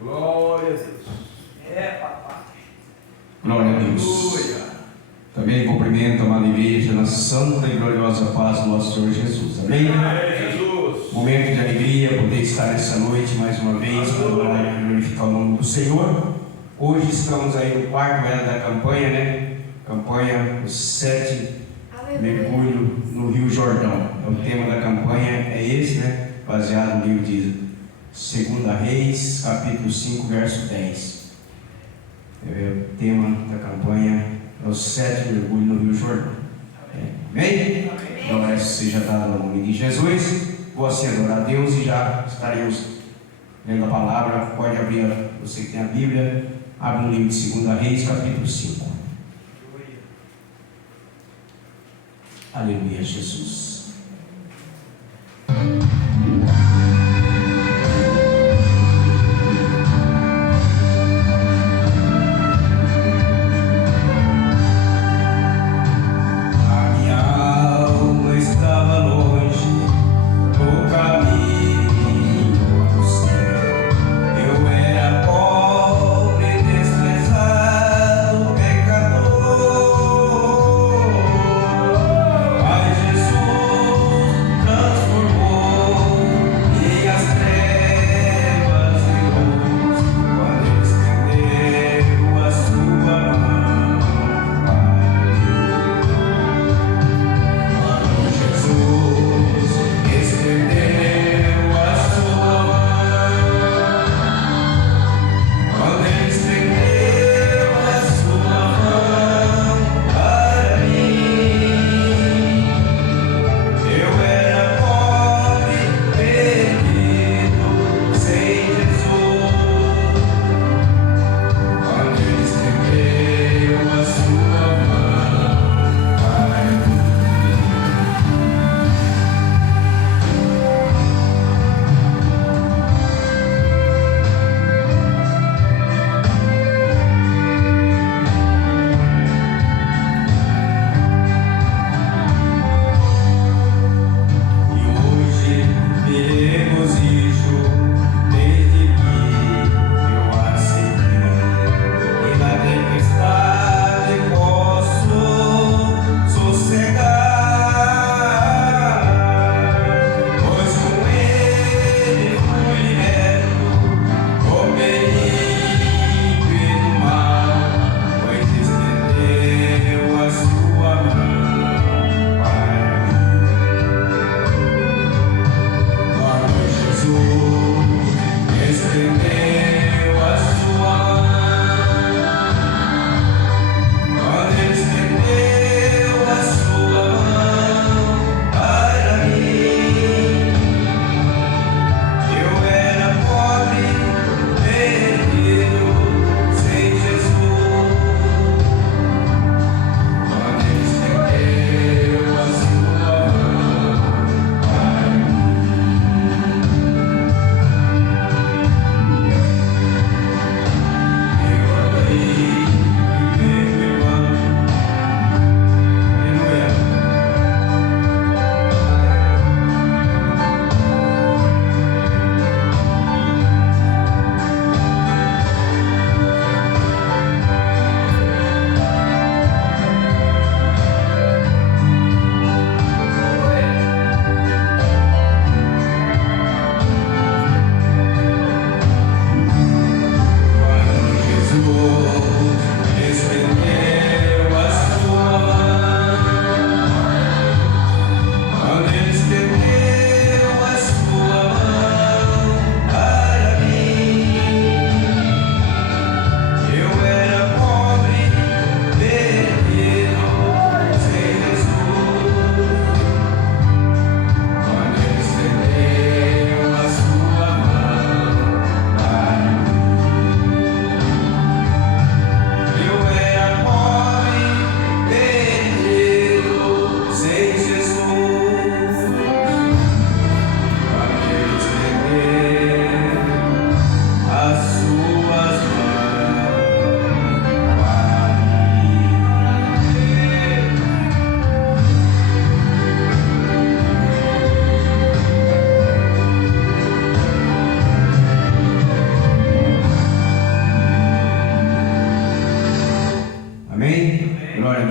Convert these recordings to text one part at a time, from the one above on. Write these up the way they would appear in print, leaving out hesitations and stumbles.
Glória a Deus. Papai. Glória a Deus. Também cumprimento a amada igreja na santa e gloriosa paz do nosso Senhor Jesus. Amém? Jesus. Momento de alegria poder estar nessa noite mais uma vez para adorar e glorificar o nome do Senhor. Hoje estamos aí no quarto ano da campanha, né? Campanha os 7 mergulho no Rio Jordão. O tema da campanha é esse, né? Baseado no livro de 2 Reis, capítulo 5, verso 10. O tema da campanha é os 7 mergulhos no Rio Jordão. Amém? Glória seja dada no nome de Jesus. Vou assim adorar a Deus e já estaremos lendo a palavra. Pode abrir, você que tem a Bíblia, abre no livro de 2 Reis, capítulo 5. Aleluia, Jesus. Jesus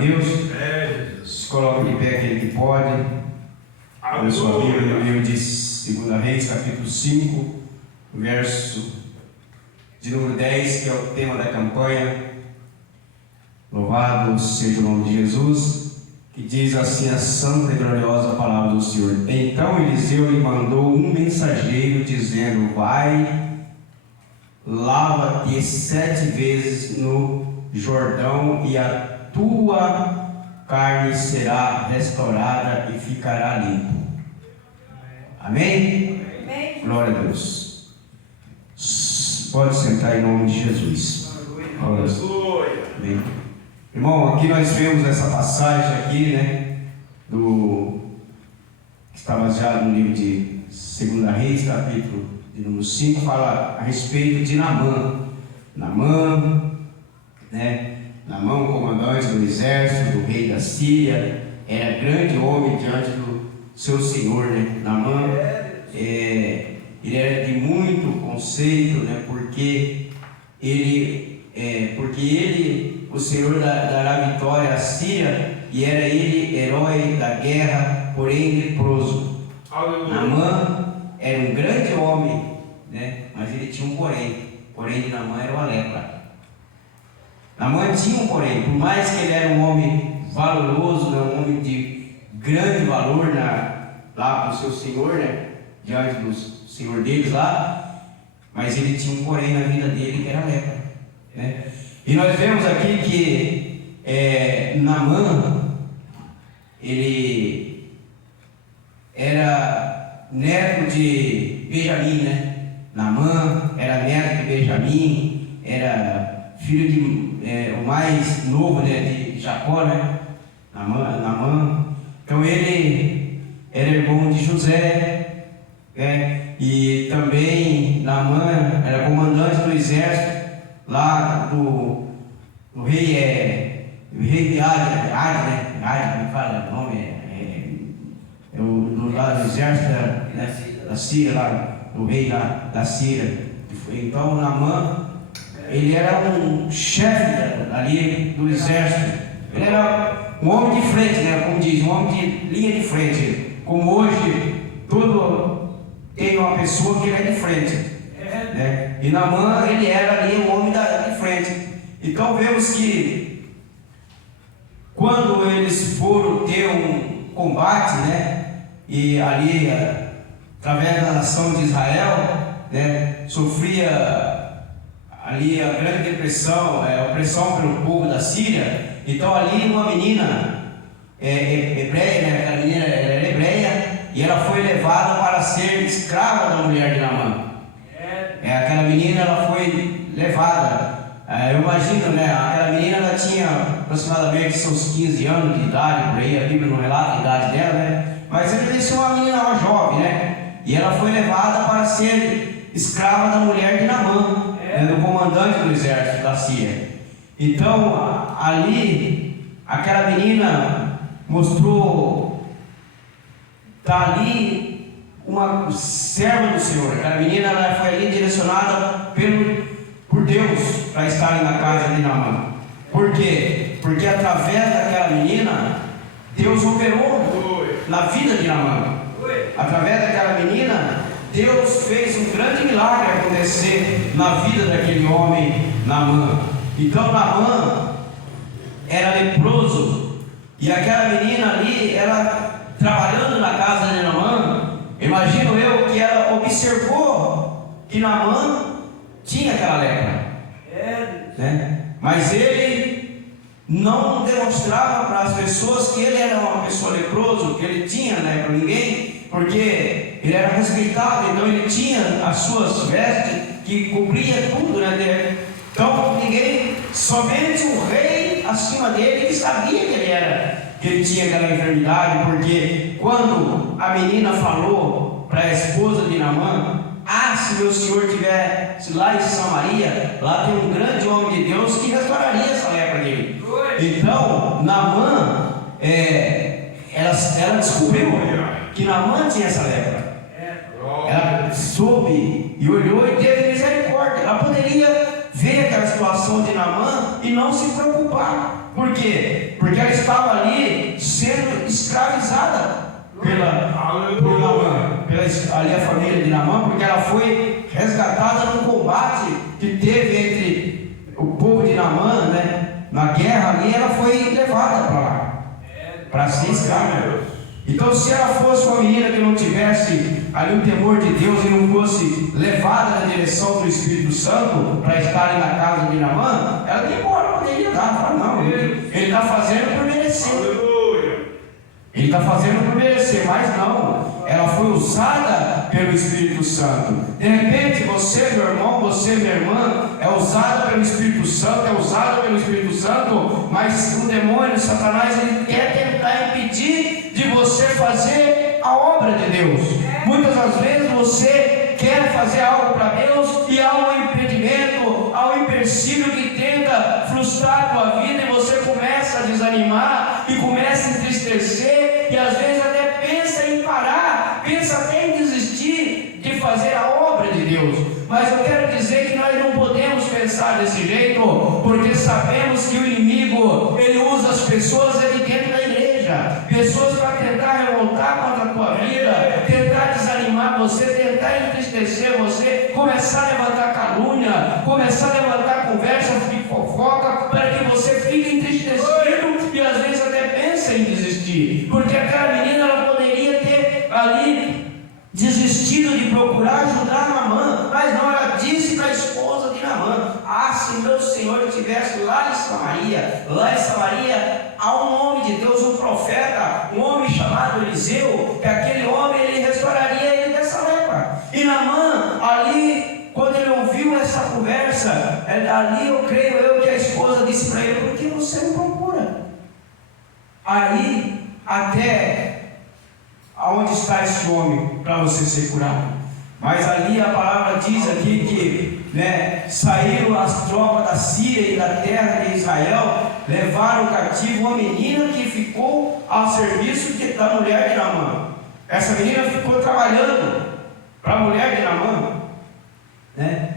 Deus. Se coloca de pé aquele que pode. Olha sua Bíblia no livro de 2 Reis, capítulo 5, verso de número 10, que é o tema da campanha. Louvado seja o nome de Jesus, que diz assim a santa e gloriosa palavra do Senhor. Então Eliseu lhe mandou um mensageiro, dizendo: vai, lava-te 7 vezes no Jordão, e a tua carne será restaurada e ficará limpo. Amém? Amém. Glória a Deus. Pode sentar em nome de Jesus. Aleluia. Amém. Irmão, aqui nós vemos essa passagem aqui, né, que está baseado no livro de 2 Reis, capítulo de número 5, fala a respeito de Naamã. Naamã, comandante do exército do rei da Síria, era grande homem diante do seu senhor, né? Naamã, ele era de muito conceito, né? Porque o Senhor dará vitória à Síria, e era ele herói da guerra, porém leproso. Naamã era um grande homem, né? Mas ele tinha um porém de Naamã era uma lepra. Naamã tinha um porém, por mais que ele era um homem valoroso, né? Um homem de grande valor lá para o seu senhor, né? Diante do senhor deles lá, mas ele tinha um porém na vida dele, que era a lepra, né? E nós vemos aqui que Naamã, ele era neto de Benjamim, né? Naamã era neto de Benjamim, era filho o mais novo, né, de Jacó, né? Naamã. Então ele era irmão de José, né? E também Naamã era comandante do exército lá do rei Ad, né? Ad, me fala o nome, do lado do exército da Síria, lá, do rei lá da Síria. Então Naamã, ele era um chefe ali do exército. Ele era um homem de frente, né? Como diz, um homem de linha de frente. Como hoje tudo tem uma pessoa que é de frente, né? E Naamã, ele era ali um homem de frente. Então vemos que quando eles foram ter um combate, né? E ali, através da nação de Israel, né? Sofria ali a grande depressão, a opressão pelo povo da Síria. Então ali uma menina hebreia, né? Aquela menina era hebreia, e ela foi levada para ser escrava da mulher de Naamã. Aquela menina, ela foi levada. Eu imagino, né? Aquela menina, ela tinha aproximadamente seus 15 anos de idade, por aí, a Bíblia não relata a idade dela, né? Mas ele desceu uma menina jovem, né? E ela foi levada para ser escrava da mulher de Naamã, do comandante do exército da Síria. Então, ali, aquela menina mostrou, está ali, uma serva do Senhor. Aquela menina, ela foi ali direcionada por Deus para estar ali na casa de Naamã. Por quê? Porque através daquela menina, Deus operou na vida de Naamã. Através daquela menina, Deus fez um grande milagre acontecer na vida daquele homem, Naamã. Então Naamã era leproso, e aquela menina ali, ela trabalhando na casa de Naamã, imagino eu que ela observou que Naamã tinha aquela lepra, né? Mas ele não demonstrava para as pessoas que ele era uma pessoa leproso, que ele tinha lepra, ninguém, porque ele era respeitado, então ele tinha as suas vestes que cobria tudo, né? Então ninguém, somente o rei acima dele, que sabia que ele tinha aquela enfermidade, porque quando a menina falou para a esposa de Naamã: se meu senhor estivesse lá em Samaria, lá tem um grande homem de Deus que restauraria essa lepra dele. Então Naamã, ela descobriu que Naamã tinha essa lepra. Ela soube e olhou e teve misericórdia. Ela poderia ver aquela situação de Naamã e não se preocupar. Por quê? Porque porque ela estava ali sendo escravizada por Naamã, ali a família de Naamã, porque ela foi resgatada no combate que teve entre o povo de Naamã, né? Na guerra ali, ela foi levada para lá, para ser escrava. Então, se ela fosse uma menina que não tivesse ali o temor de Deus e não fosse levada na direção do Espírito Santo para estar ali na casa de Naamã, ela nem embora poderia dar. Fala, não, ele está fazendo por merecer. Ele está fazendo por merecer, mas não. Ela foi usada pelo Espírito Santo. De repente, você, meu irmão, você, minha irmã, é usada pelo Espírito Santo, mas o demônio, Satanás, ele quer tentar impedir de você fazer a obra de Deus. Muitas das vezes você quer fazer algo para Deus e há um impedimento, há um empecilho que tenta frustrar a tua vida, e você começa a desanimar e começa a entristecer, e às vezes até pensa em parar, pensa até em desistir de fazer a obra de Deus. Mas eu quero dizer que nós não podemos pensar desse jeito, porque sabemos que o inimigo, ele usa as pessoas ali dentro da igreja, pessoas para tentar revoltar contra a tua vida, tentar desanimar você, tentar entristecer você, começar a levantar calúnia, começar a levantar conversa de fofoca, para que você fique entristecido e às vezes até pensa em desistir, porque aquela menina, ela poderia ter ali desistido de procurar ajudar Naamã, mas não, ela disse para a esposa de Naamã: ah, se meu Senhor estivesse lá em Samaria há um homem de Deus, um profeta, um homem chamado Eliseu, que aquele homem, ele restauraria ele dessa lepra. E Naamã, ali, quando ele ouviu essa conversa, ali eu creio que a esposa disse para ele: por que você não procura? Aí, até aonde está esse homem para você ser curado? Mas ali a palavra diz aqui que, né, saíram as tropas da Síria e da terra de Israel, levaram cativo uma menina que ficou ao serviço da mulher de Naamã. Essa menina ficou trabalhando para a mulher de Naamã, né?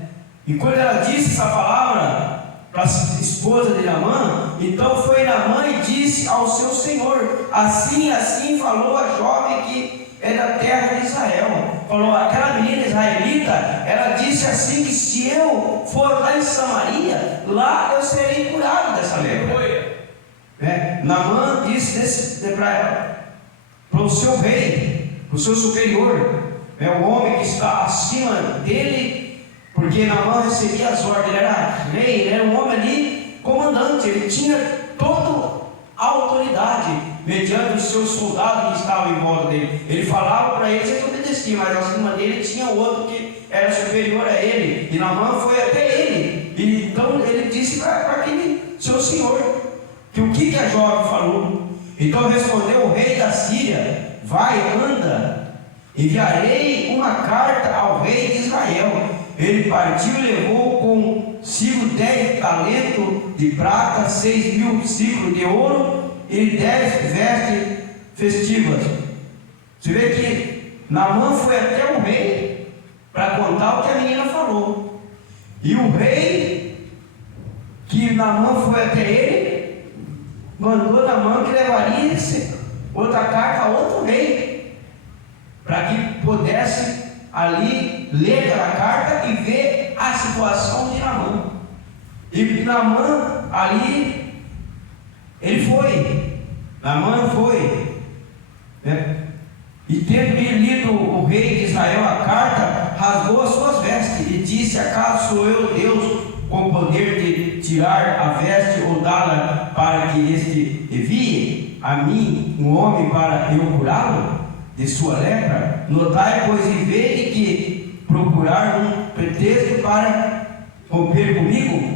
E quando ela disse essa palavra para a esposa de Naamã, então foi Naamã e disse ao seu senhor: assim falou a jovem que é da terra de Israel. Falou, aquela menina israelita, ela disse assim, que se eu for lá em Samaria, lá eu serei curado dessa lepra. Naamã disse para o seu rei, para o seu superior, o homem que está acima dele, porque Naamã recebia as ordens, ele era rei, ele era um homem ali, comandante, ele tinha toda a autoridade, mediante os seus soldados que estavam em volta dele. Ele falava para eles, eles obedeciam, mas acima dele tinha outro que era superior a ele, e Naamã foi até ele. E então ele disse para aquele seu senhor, que o que a jovem falou. Então respondeu o rei da Síria: vai, anda, enviarei uma carta ao rei de Israel. Ele partiu e levou consigo 10 talentos de prata, 6.000 ciclos de ouro e 10 vestes festivas. Você vê que Naamã foi até o rei para contar o que a menina falou. E o rei, que Naamã foi até ele, mandou Naamã que levaria outra carta a outro rei, para que pudesse ali ler aquela carta e ver a situação de Naamã. E Naamã ali, Naamã foi, né? E tendo lido o rei de Israel a carta, rasgou as suas vestes e disse: acaso sou eu Deus com poder de tirar a veste ou dá-la para que este envie a mim um homem para eu curá-lo de sua lepra? Notai, pois, e vede que procurar um pretexto para romper comigo.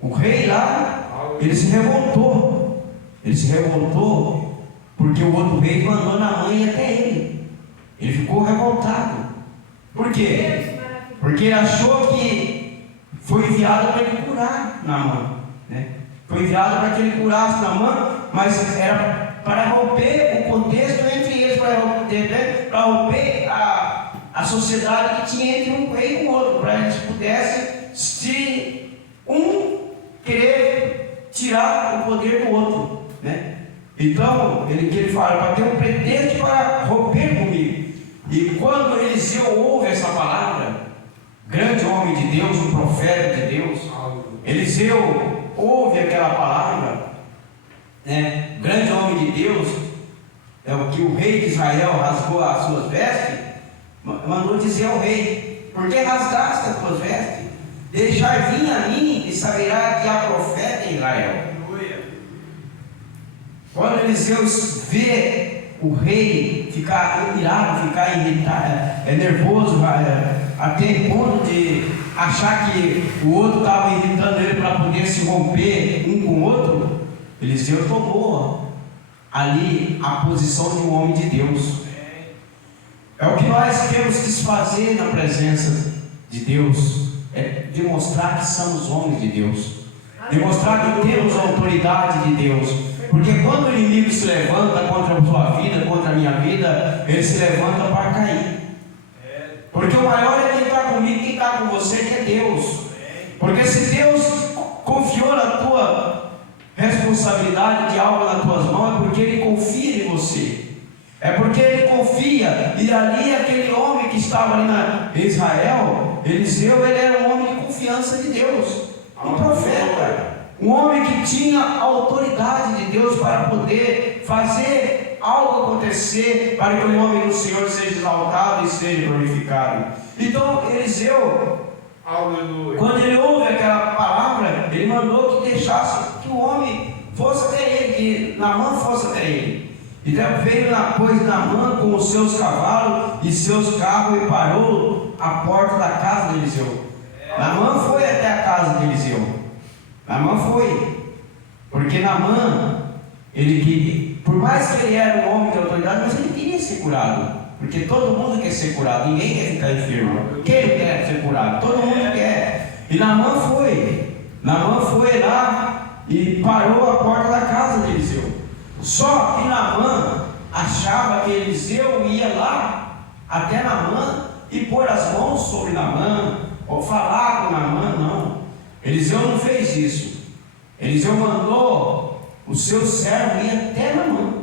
O rei lá, ele se revoltou porque o outro rei mandou Naamã ir até ele. Ele ficou revoltado. Por quê? Porque ele achou que foi enviado para ele curar Naamã, né? Foi enviado para que ele curasse Naamã, mas era para romper o contexto entre eles, para romper a sociedade que tinha entre um rei e o outro, para eles pudessem, se um querer tirar o poder do outro, né? Então, ele fala, para ter um pretexto para romper comigo. E quando Eliseu ouve essa palavra, grande homem de Deus, um profeta de Deus, Eliseu ouve aquela palavra, né? Grande homem de Deus, é o que o rei de Israel rasgou as suas vestes, mandou dizer ao rei: por que rasgaste as tuas vestes? Deixar vir a mim e saberá que há profeta em Israel. Quando Eliseu vê o rei ficar irado, ficar irritado, nervoso, até ponto de achar que o outro estava irritando ele para poder se romper um com o outro, Eliseu tomou ali a posição de um homem de Deus. É o que nós temos que fazer na presença de Deus, é demonstrar que somos homens de Deus, demonstrar que temos a autoridade de Deus. Porque quando o inimigo se levanta contra a sua vida, contra a minha vida, ele se levanta para cair. Porque o maior é quem está comigo, quem está com você, que é Deus. Porque se Deus confiou na tua responsabilidade de algo nas tuas mãos, é porque Ele confia em você. É porque Ele confia. E ali aquele homem que estava ali em Israel, Eliseu, ele era um homem de confiança de Deus, um profeta. Um homem que tinha a autoridade de Deus para poder fazer algo acontecer, para que o nome do Senhor seja exaltado e seja glorificado. Então Eliseu, quando ele ouve aquela palavra, ele mandou que deixasse que o homem fosse até ele, que Naamã fosse até ele. Então veio depois Naamã com os seus cavalos e seus carros e parou à porta da casa de Eliseu. Naamã foi até a casa de Eliseu. Naamã foi, porque Naamã, por mais que ele era um homem de autoridade, mas ele queria ser curado, porque todo mundo quer ser curado, ninguém quer ficar enfermo. Quem não quer ser curado? Todo mundo quer. E Naamã foi lá e parou a porta da casa de Eliseu. Só que Naamã achava que Eliseu ia lá até Naamã e pôr as mãos sobre Naamã, ou falar com Naamã. Não, Eliseu não fez isso. Eliseu mandou o seu servo ir até Naamã.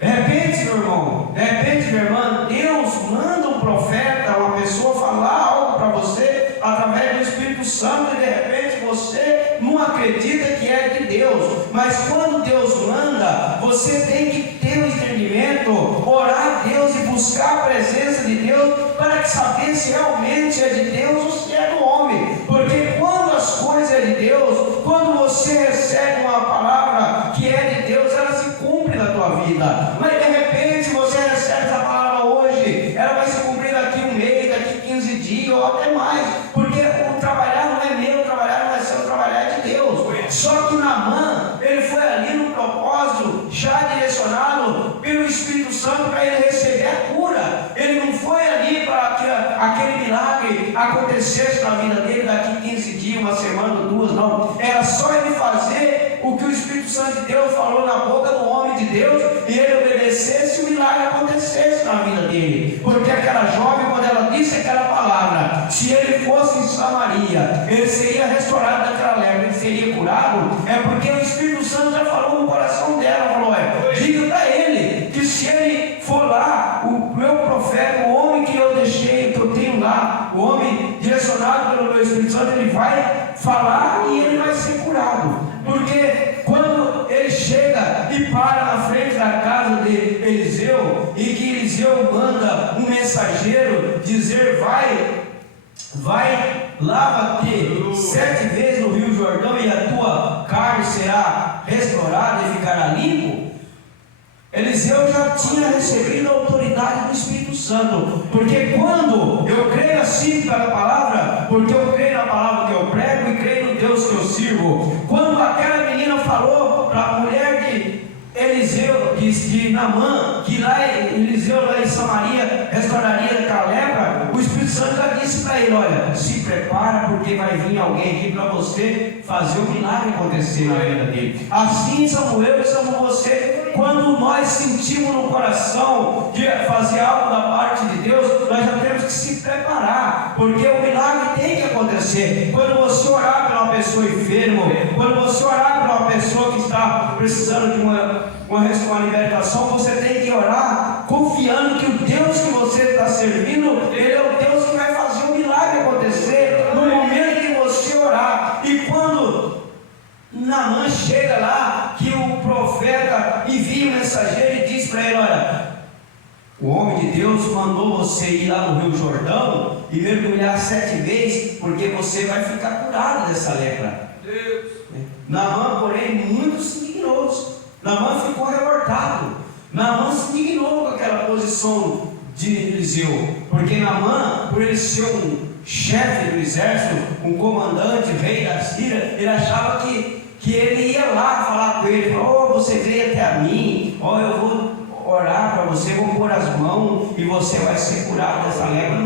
De repente, meu irmão, minha irmã, Deus manda um profeta, uma pessoa falar algo para você através do Espírito Santo, e de repente você não acredita que é de Deus. Mas quando Deus manda, você tem que ter o entendimento, orar a Deus e buscar a presença de Deus para saber se realmente é de Deus ou se é do homem. Porque quando as coisas é de Deus, quando você recebe uma palavra que é de Deus, ela se cumpre na tua vida. Mas de repente você recebe essa palavra hoje, ela vai se cumprir daqui um mês, daqui 15 dias ou até mais. Porque o trabalhar não é meu, o trabalhar não é seu, o trabalhar é de Deus. Só que Naamã, ele foi ali no propósito, já direcionado pelo Espírito Santo para ele receber a cura. Ele não foi ali para que aquele milagre acontecesse na vida dele daqui 15 dias, uma semana, 2, não. Era só ele fazer o que o Espírito Santo de Deus falou na boca do homem de Deus, e ele obedecesse e o milagre acontecesse na vida dele. Porque aquela jovem, quando ela disse aquela palavra, se ele fosse em Samaria, ele seria restaurado daquela lepra, ele seria curado, é porque o Espírito Santo já falou no coração dela, falou: diga para ele que se ele for lá, o meu profeta, o homem que eu deixei, que eu tenho lá, o homem direcionado pelo meu Espírito Santo, ele vai falar e ele vai ser curado. Porque quando ele chega e para na frente da casa de Eliseu, e que Eliseu manda um mensageiro dizer: vai lá bater 7 vezes no Rio Jordão e a tua carne será restaurada e ficará limpo. Eliseu já tinha recebido a autoridade do Espírito Santo, porque quando eu creio assim pela palavra, porque eu creio na palavra que eu prego e creio no Deus que eu sirvo, quando aquela menina falou para a mulher de Eliseu, de Naamã, que lá Eliseu lá em Samaria restauraria aquela lepra, o Espírito Santo já disse para ele: olha, se prepara, porque vai vir alguém aqui para você fazer o milagre acontecer na vida dele. Assim Samuel, somos você. Quando nós sentimos no coração de fazer algo da parte de Deus, nós já temos que se preparar, porque o milagre tem que acontecer. Quando você orar para uma pessoa enferma, quando você orar para uma pessoa precisando de uma libertação, você tem que orar confiando que o Deus que você está servindo, Ele é o Deus que vai fazer o milagre acontecer no momento que você orar. E quando Naamã chega lá, que o profeta envia o mensageiro e diz para ele: olha, o homem de Deus mandou você ir lá no Rio Jordão e mergulhar 7 vezes, porque você vai ficar curado dessa lepra. Naamã, porém, muito se indignou. Naamã ficou revoltado. Naamã se indignou com aquela posição de Eliseu, porque Naamã, por ele ser um chefe do exército, um comandante, rei da Síria, ele achava que ele ia lá falar com ele: oh, você veio até a mim, oh, eu vou orar para você, vou pôr as mãos e você vai ser curado dessa lepra.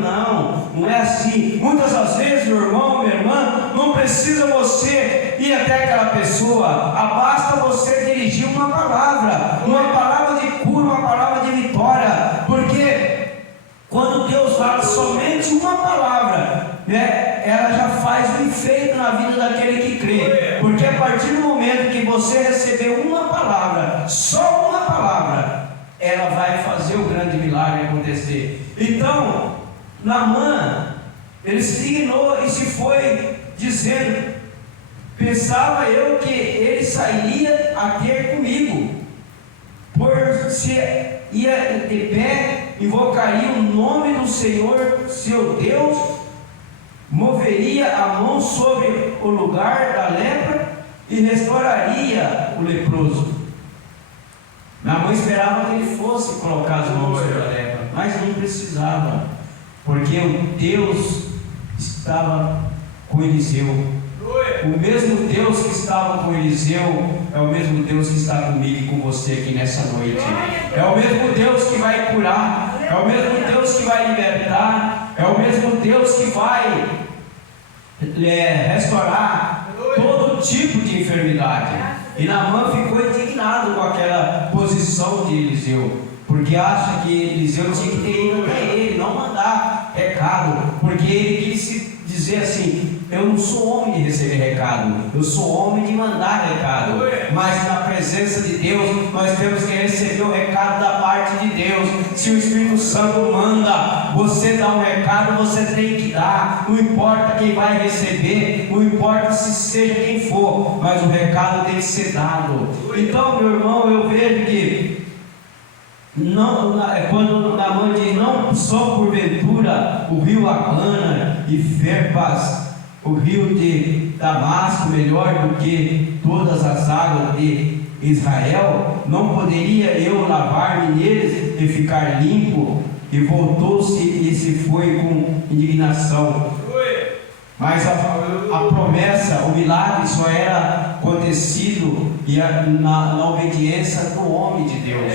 Não é assim. Muitas das vezes, meu irmão, minha irmã, não precisa você ir até aquela pessoa, basta você dirigir uma palavra de cura, uma palavra de vitória, porque quando Deus fala somente uma palavra, ela já faz um efeito na vida daquele que crê, porque a partir do momento que você recebeu uma palavra, só uma palavra, ela vai fazer o grande milagre acontecer. Então, Naamã, ele se dignou e se foi dizendo: pensava eu que ele sairia a ter comigo, por se ia de pé, invocaria o nome do Senhor seu Deus, moveria a mão sobre o lugar da lepra e restauraria o leproso. Naamã esperava que ele fosse colocar as mãos sobre a lepra, mas não precisava, porque o Deus estava com Eliseu. O mesmo Deus que estava com Eliseu é o mesmo Deus que está comigo e com você aqui nessa noite. É o mesmo Deus que vai curar, é o mesmo Deus que vai libertar, é o mesmo Deus que vai restaurar todo tipo de enfermidade. E Naamã ficou indignado com aquela posição de Eliseu, porque acha que Eliseu tinha que ter ido até ele, não mandar recado, porque ele quis dizer assim: eu não sou homem de receber recado, eu sou homem de mandar recado. Mas na presença de Deus, nós temos que receber o recado da parte de Deus. Se o Espírito Santo manda você dar um recado, você tem que dar. Não importa quem vai receber, não importa se seja quem for, mas o recado tem que ser dado. Então, meu irmão, eu vejo que quando Naamã diz: não só porventura o rio Abana e Ferpas, o rio de Damasco, melhor do que todas as águas de Israel, não poderia eu lavar-me neles e ficar limpo? E voltou-se e se foi com indignação. Mas a promessa, o milagre só era acontecido na obediência do homem de Deus.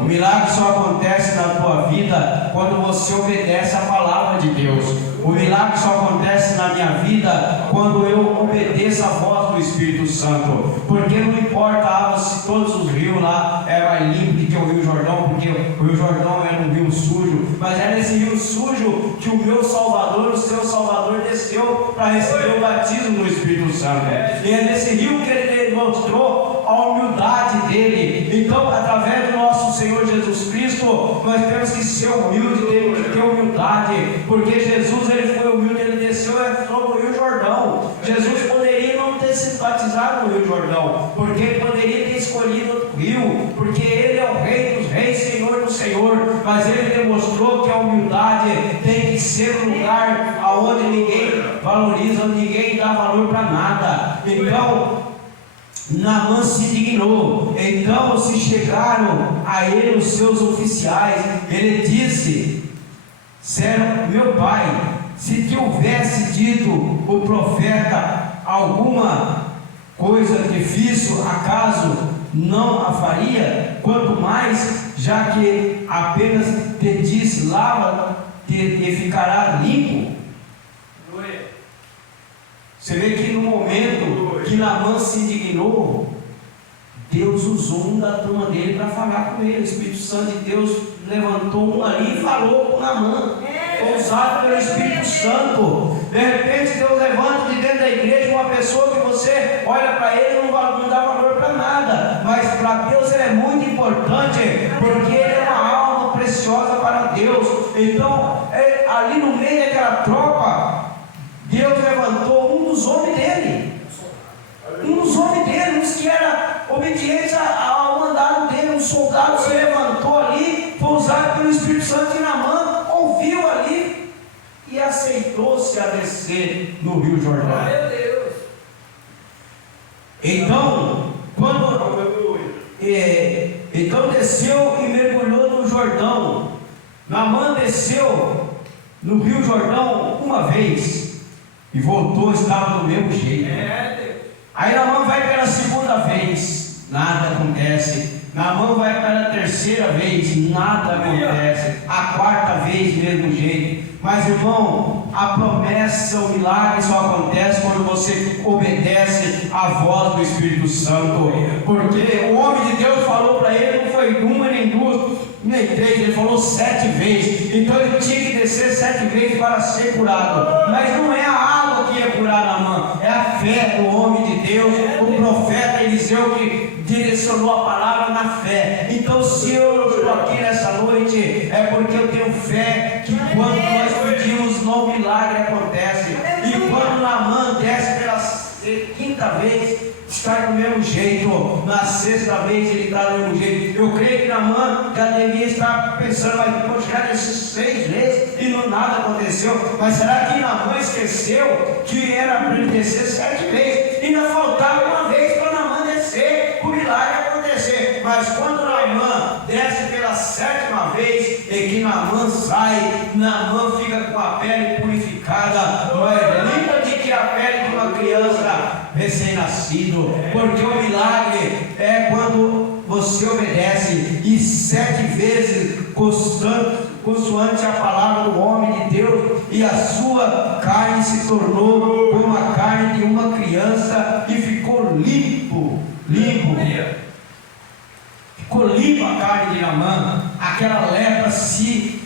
O milagre só acontece na tua vida quando você obedece a palavra de Deus. O milagre só acontece na minha vida quando eu obedeço a voz do Espírito Santo. Porque não importa se todos os rios lá eram limpos que o Rio Jordão, porque o Rio Jordão era um rio sujo, mas é nesse rio sujo que o meu Salvador, o seu Salvador, desceu para receber o batismo no Espírito Santo. E é nesse rio que ele mostrou a humildade dele. Então, através do nosso Senhor Jesus Cristo, nós temos que ser humildes, temos que ter humildade, porque Jesus, ele foi humilde, ele desceu sobre o Rio Jordão. Jesus poderia não ter sido batizado no Rio Jordão, porque ele poderia ter escolhido outro rio, porque ele é o Rei dos Reis, Senhor do Senhor, mas ele demonstrou que a humildade tem que ser um lugar onde ninguém valoriza, onde ninguém dá valor para nada. Então, Naamã se indignou. Então se chegaram a ele os seus oficiais. Ele disse: meu pai, se te houvesse dito o profeta alguma coisa difícil, acaso não a faria? Quanto mais, já que apenas te disse: lava-te e ficará limpo. Você vê que no momento que Naamã se indignou, Deus usou um da turma dele para falar com ele. O Espírito Santo de Deus levantou um ali e falou com Naamã. Foi usado pelo Espírito Santo. De repente Deus levanta de dentro da igreja uma pessoa que você olha para ele e não dá valor para nada. nada, mas para Deus ele é muito importante, porque ele é uma alma preciosa para Deus. Então, ali no meio daquela tropa, Deus levantou um dos homens dele, uns que era obediente ao mandado dele. Um soldado se levantou ali, foi usado pelo Espírito Santo, e Naamã ouviu ali e aceitou-se a descer no Rio Jordão. Meu Deus. Então, então desceu e mergulhou no Jordão. Naamã desceu no Rio Jordão uma vez e voltou, estava do mesmo jeito. Aí Naamã vai pela segunda vez, nada acontece. Naamã vai pela terceira vez, nada acontece. A quarta vez, mesmo jeito. Mas, irmão, a promessa, o milagre só acontece quando você obedece à voz do Espírito Santo. Porque o homem de Deus falou para ele, não foi uma, nem duas, nem três, ele falou 7 vezes. Então ele tinha que descer 7 vezes para ser curado. Mas não é a água que ia curar Naamã, é a fé do homem de Deus, o profeta Eliseu, que direcionou a palavra na fé. Então, se eu estou aqui nessa noite, é porque eu tenho fé que quando nós pedimos, o milagre acontece. E quando Naamã desce pela 5ª vez, está do mesmo jeito. Na 6ª vez ele está do mesmo jeito. Eu creio que Naamã já devia estar pensando, mas poxa, já desceu 6 vezes e nada aconteceu. Mas será que Naamã esqueceu que era para ele descer 7 vezes? Ainda faltava uma vez para Naamã descer, o milagre acontecer. Mas quando Naamã desce pela 7ª vez, é que Naamã sai. Naamã fica com a pele purificada, mais limpa de que a pele de uma criança recém-nascido. Porque o milagre é quando você obedece, e 7 vezes consoante a palavra do homem de Deus, e a sua carne se tornou como a carne de uma criança e ficou limpo. Ficou limpa a carne de Naamã. Aquela lepra se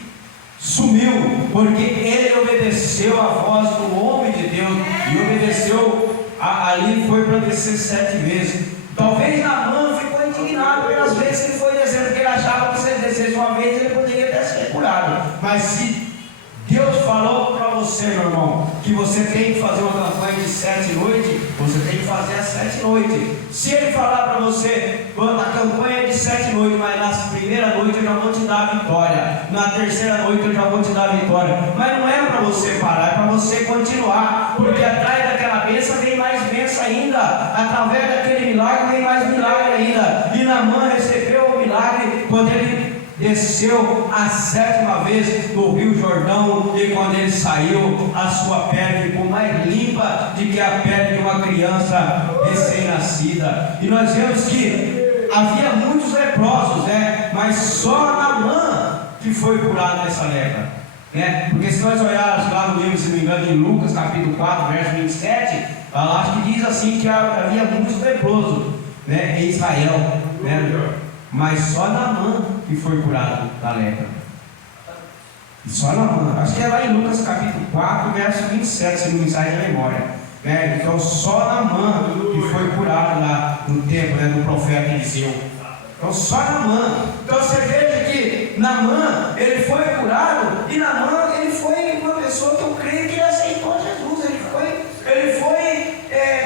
sumiu, porque ele obedeceu a voz do homem de Deus, e obedeceu ali, foi para descer 7 vezes. Talvez Naamã ficou indignado pelas vezes que ele foi descendo, porque ele achava que se ele descesse uma vez, ele poderia até ser curado. Mas se Deus falou para você, meu irmão, que você tem que fazer uma campanha de 7 noites, você tem que fazer as 7 noites. Se ele falar para você, a campanha é de 7 noites, mas na primeira noite eu já vou te dar a vitória, na terceira noite eu já vou te dar a vitória, mas não é para você parar, é para você continuar, porque atrás daquela bênção vem mais bênção ainda, através daquele milagre vem mais milagre ainda. E Naamã recebeu o milagre quando ele desceu a 7ª vez no Rio Jordão, e quando ele saiu, a sua pele ficou mais limpa do que a pele de uma criança recém-nascida. E nós vemos que havia muitos leprosos, mas só Naamã que foi curado dessa lepra, porque se nós olharmos lá no livro, se não me engano, de Lucas, capítulo 4, verso 27, lá acho que diz assim que havia muitos leprosos, em Israel, mas só Naamã que foi curado da lepra. Só Naamã. Acho que é lá em Lucas capítulo 4, verso 27, se não me sai da memória. Então só Naamã que foi curado lá no tempo do profeta Eliseu. Então só Naamã. Então você veja que Naamã, ele foi curado, e Naamã, ele foi uma pessoa que eu creio que ele aceitou Jesus. Ele foi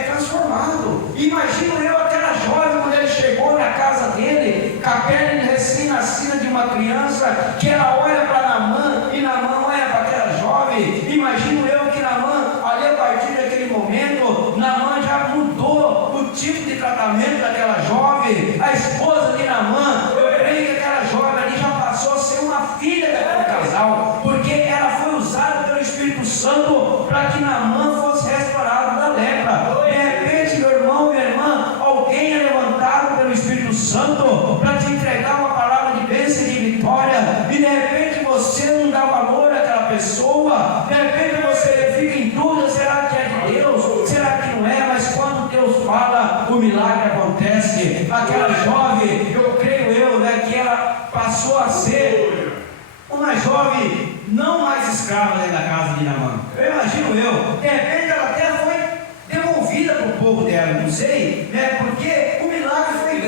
transformado. Imagino eu aquela jovem quando ele chegou na casa dele, com a pele recém-nascida de uma criança, que ela olha para Naamã, e Naamã olha para aquela jovem. Imagino eu que Naamã, ali a partir daquele momento, Naamã já mudou o tipo de tratamento daquela jovem. A esposa de Naamã, eu creio que aquela jovem ali já passou a ser uma filha daquele casal, porque ela foi usada pelo Espírito Santo para que Naamã fosse restaurado da lepra. De repente, meu irmão, minha irmã, alguém é levantado pelo Espírito Santo para te entregar uma palavra de bênção e de vitória, e de repente você não dá valor àquela pessoa, de repente você fica em dúvida: será que é de Deus? Será que não é? Mas quando Deus fala, o milagre acontece. Aquela jovem, eu creio que ela passou a ser uma jovem não mais escrava dentro da casa de Naamã. Eu imagino de repente ela até foi devolvida para o povo dela, não sei, porque o milagre foi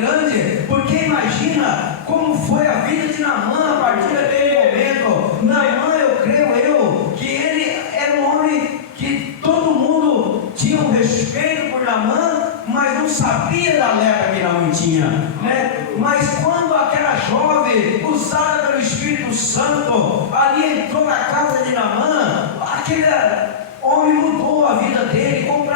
Naamã, a partir daquele momento, Naamã, eu creio que ele era um homem que todo mundo tinha um respeito por Naamã, mas não sabia da lepra que Naamã tinha, né? Mas quando aquela jovem, usada pelo Espírito Santo, ali entrou na casa de Naamã, aquele homem mudou a vida dele completamente.